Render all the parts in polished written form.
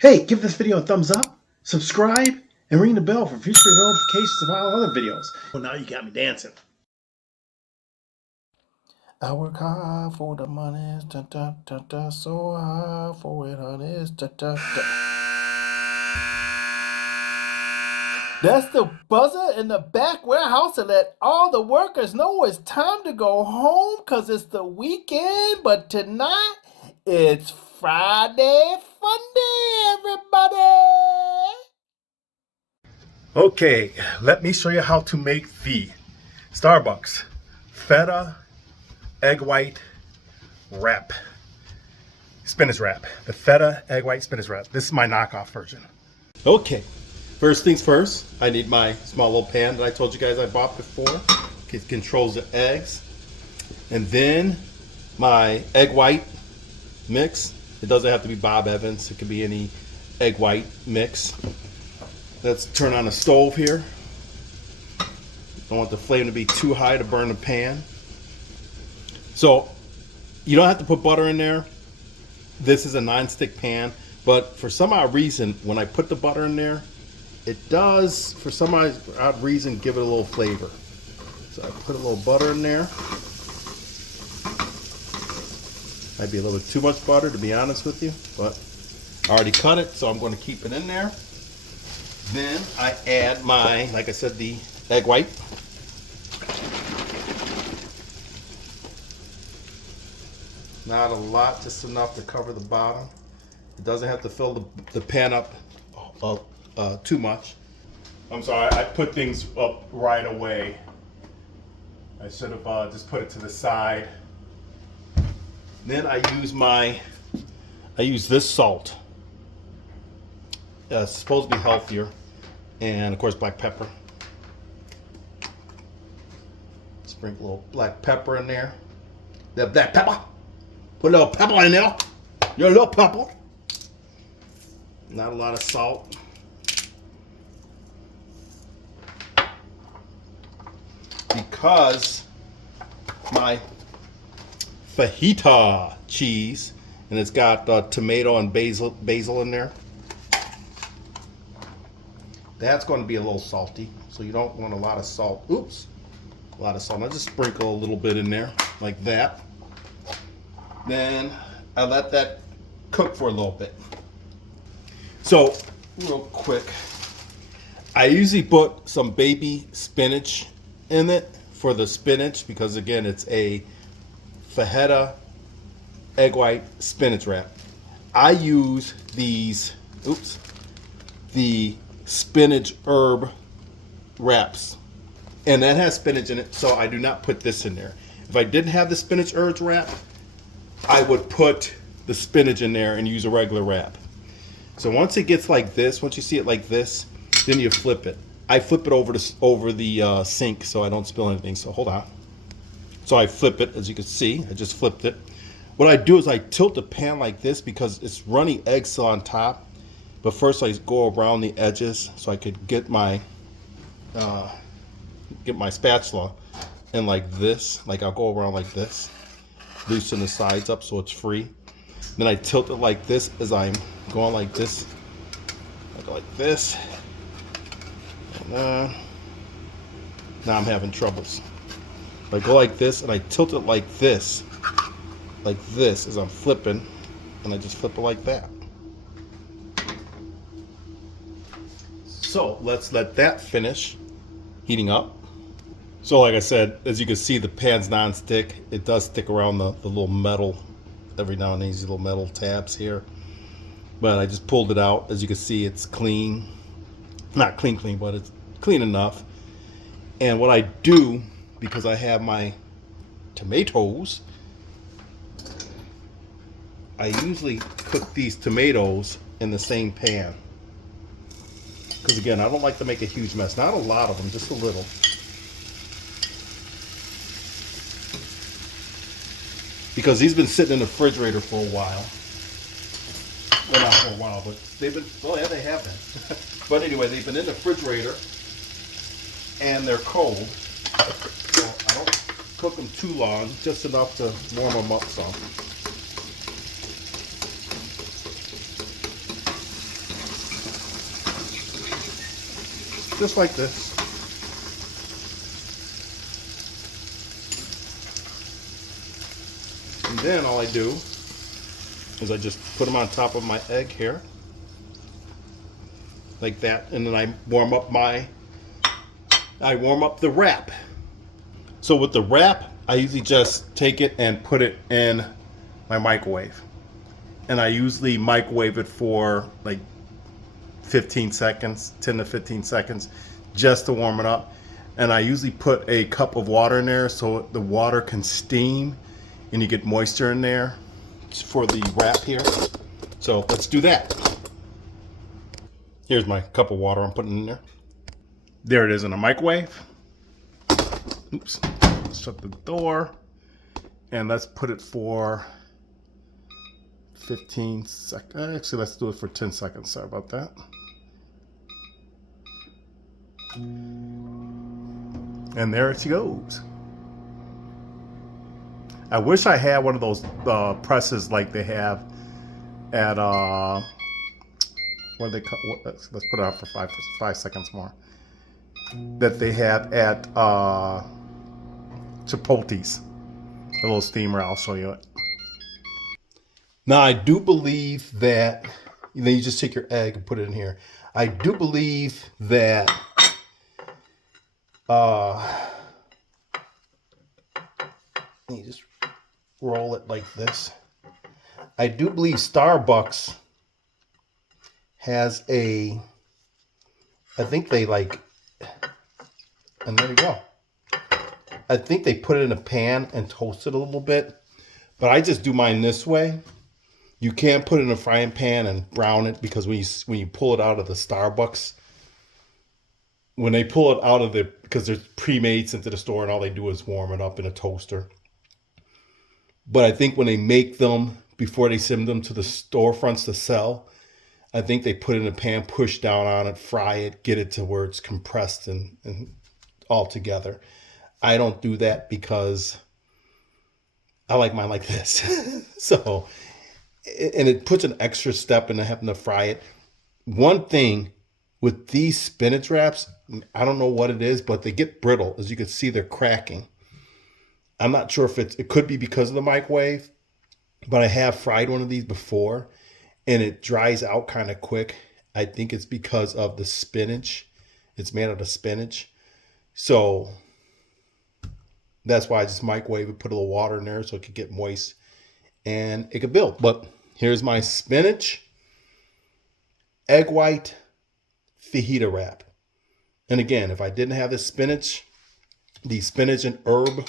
Hey, give this video a thumbs up, subscribe, and ring the bell for future notifications of all other videos. Well, now you got me dancing. I work hard for the money, da, da, da, da, so hard for it, honey, da, da, da. That's the buzzer in the back warehouse to let all the workers know it's time to go home because it's the weekend. But tonight, it's Friday Fun Day, everybody! Okay, let me show you how to make the Starbucks Feta Egg White Wrap. Spinach wrap. The Feta Egg White Spinach wrap. This is my knockoff version. Okay, first things first, I need my small little pan that I told you guys I bought before. It controls the eggs. And then my egg white mix. It doesn't have to be Bob Evans. It could be any egg white mix. Let's turn on the stove here. Don't want the flame to be too high to burn the pan. So you don't have to put butter in there. This is a non-stick pan, but for some odd reason, when I put the butter in there, it does, for some odd reason, give it a little flavor. So I put a little butter in there. Might be a little bit too much butter, to be honest with you, but I already cut it, so I'm going to keep it in there. Then I add my, like I said, the egg white. Not a lot, just enough to cover the bottom. It doesn't have to fill the pan up too much. I'm sorry, I put things up right away. I should have just put it to the side. Then I use this salt. It's supposed to be healthier. And of course, black pepper. Sprinkle a little black pepper in there. That black pepper. Put a little pepper in there. Your little pepper. Not a lot of salt. Because my fajita cheese, and it's got tomato and basil in there. That's going to be a little salty, so you don't want a lot of salt. Oops, a lot of salt. I just sprinkle a little bit in there, like that. Then I let that cook for a little bit. So, real quick, I usually put some baby spinach in it for the spinach because, again, it's a fajita egg white spinach wrap. I use these, the spinach herb wraps, and that has spinach in it, so I do not put this in there. If I didn't have the spinach herbs wrap, I would put the spinach in there and use a regular wrap. So once it gets like this, once you see it like this, then you flip it. I flip it over the sink so I don't spill anything. So hold on. So I flip it, as you can see. I just flipped it. What I do is I tilt the pan like this because it's runny eggs still on top. But first I go around the edges so I could get my spatula, and like this, like I'll go around like this, loosen the sides up so it's free. Then I tilt it like this as I'm going like this. I go like this. And, now I'm having troubles. I go like this and I tilt it like this as I'm flipping, and I just flip it like that. So let's let that finish heating up. So like I said, as you can see, the pan's non-stick. It does stick around the little metal every now and then, these little metal tabs here. But I just pulled it out. As you can see, it's clean. Not clean, but it's clean enough. And what I do, because I have my tomatoes, I usually cook these tomatoes in the same pan. Because again, I don't like to make a huge mess. Not a lot of them, just a little. Because these have been sitting in the refrigerator for a while. Well, not for a while, but they've been, well, yeah, they have been. But anyway, they've been in the refrigerator and they're cold. So I don't cook them too long, just enough to warm them up some. just like this. And then all I do is I just put them on top of my egg here, like that, and then I warm up the wrap. So with the wrap, I usually just take it and put it in my microwave. And I usually microwave it for like 15 seconds, 10 to 15 seconds, just to warm it up. And I usually put a cup of water in there so the water can steam and you get moisture in there for the wrap here. So let's do that. Here's my cup of water I'm putting in there. There it is in a microwave. Oops, shut the door. And let's put it for 15 seconds. Actually, let's do it for 10 seconds. Sorry about that. And there she goes. I wish I had one of those presses like they have at what do they call? Let's put it out for five seconds more. That they have at Chipotle's, a little steamer. I'll show you it. Now I do believe that then you just take your egg and put it in here. I do believe that you just roll it like this. I do believe Starbucks has I think they like, and there you go. I think they put it in a pan and toast it a little bit, but I just do mine this way. You can't put it in a frying pan and brown it because when you pull it out of the Starbucks, when they pull it out of because there's pre-made into the store and all they do is warm it up in a toaster. But I think when they make them, before they send them to the storefronts to sell, I think they put it in a pan, push down on it, fry it, get it to where it's compressed and all together. I don't do that because I like mine like this. So, and it puts an extra step in having to fry it. One thing with these spinach wraps, I don't know what it is, but they get brittle. As you can see, they're cracking. I'm not sure if it could be because of the microwave, but I have fried one of these before and it dries out kind of quick. I think it's because of the spinach. It's made out of spinach. So that's why I just microwave it, put a little water in there so it could get moist and it could build. But here's my spinach, egg white, fajita wrap. And again, if I didn't have the spinach and herb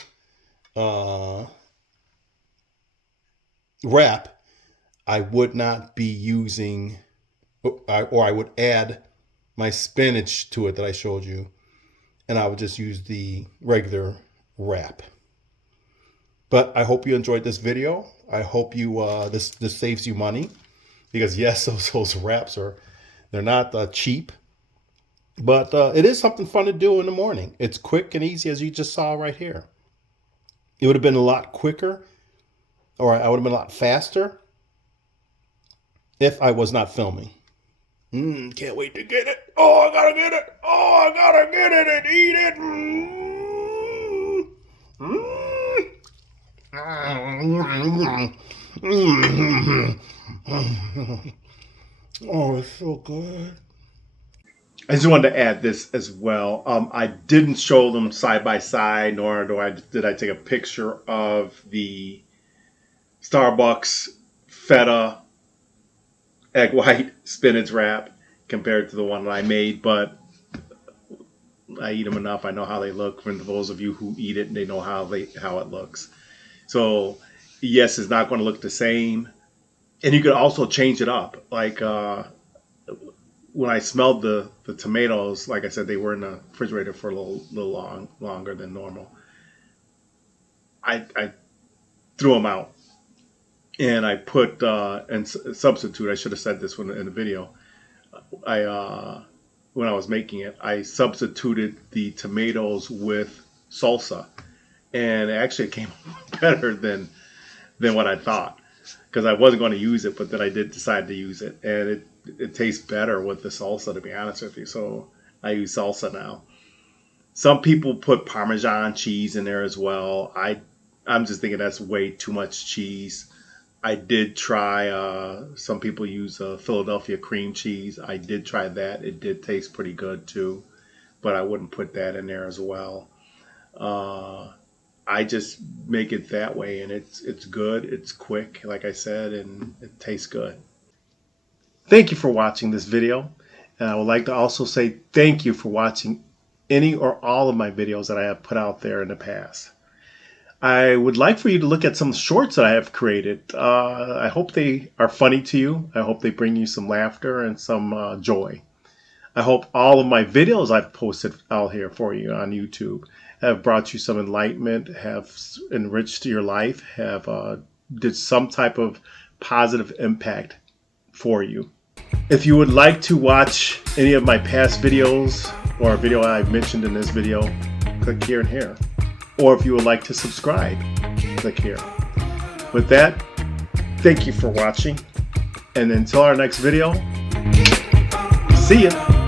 wrap, I would not be using, or I would add my spinach to it that I showed you, and I would just use the regular wrap. But I hope you enjoyed this video. I hope you this saves you money, because yes, those wraps they're not cheap, but it is something fun to do in the morning. It's quick and easy, as you just saw right here. It would have been a lot quicker, or I would have been a lot faster if I was not filming. Can't wait to get it. Oh, I gotta get it. Oh, I gotta get it and eat it. Oh, it's so good. I just wanted to add this as well. I didn't show them side by side, nor did I take a picture of the Starbucks Feta Egg White Spinach Wrap compared to the one that I made, but I eat them enough. I know how they look. For those of you who eat it, they know how it looks. So yes, it's not going to look the same, and you could also change it up. Like when I smelled the tomatoes, like I said, they were in the refrigerator for a little longer than normal. I threw them out, and I put and substitute. I should have said this one in the video. When I was making it, I substituted the tomatoes with salsa, and actually it came better than what I thought, because I wasn't going to use it, but then I did decide to use it, and it tastes better with the salsa, to be honest with you. So I use salsa now. Some people put Parmesan cheese in there as well. I'm just thinking that's way too much cheese. I did try, some people use Philadelphia cream cheese. I did try that. It did taste pretty good too, but I wouldn't put that in there as well. I just make it that way, and it's good. It's quick, like I said, and it tastes good. Thank you for watching this video. And I would like to also say thank you for watching any or all of my videos that I have put out there in the past. I would like for you to look at some shorts that I have created. I hope they are funny to you. I hope they bring you some laughter and some joy. I hope all of my videos I've posted out here for you on YouTube have brought you some enlightenment, have enriched your life, have did some type of positive impact for you. If you would like to watch any of my past videos or a video I mentioned in this video, click here and here. Or if you would like to subscribe, click here. With that, thank you for watching. And until our next video, see ya.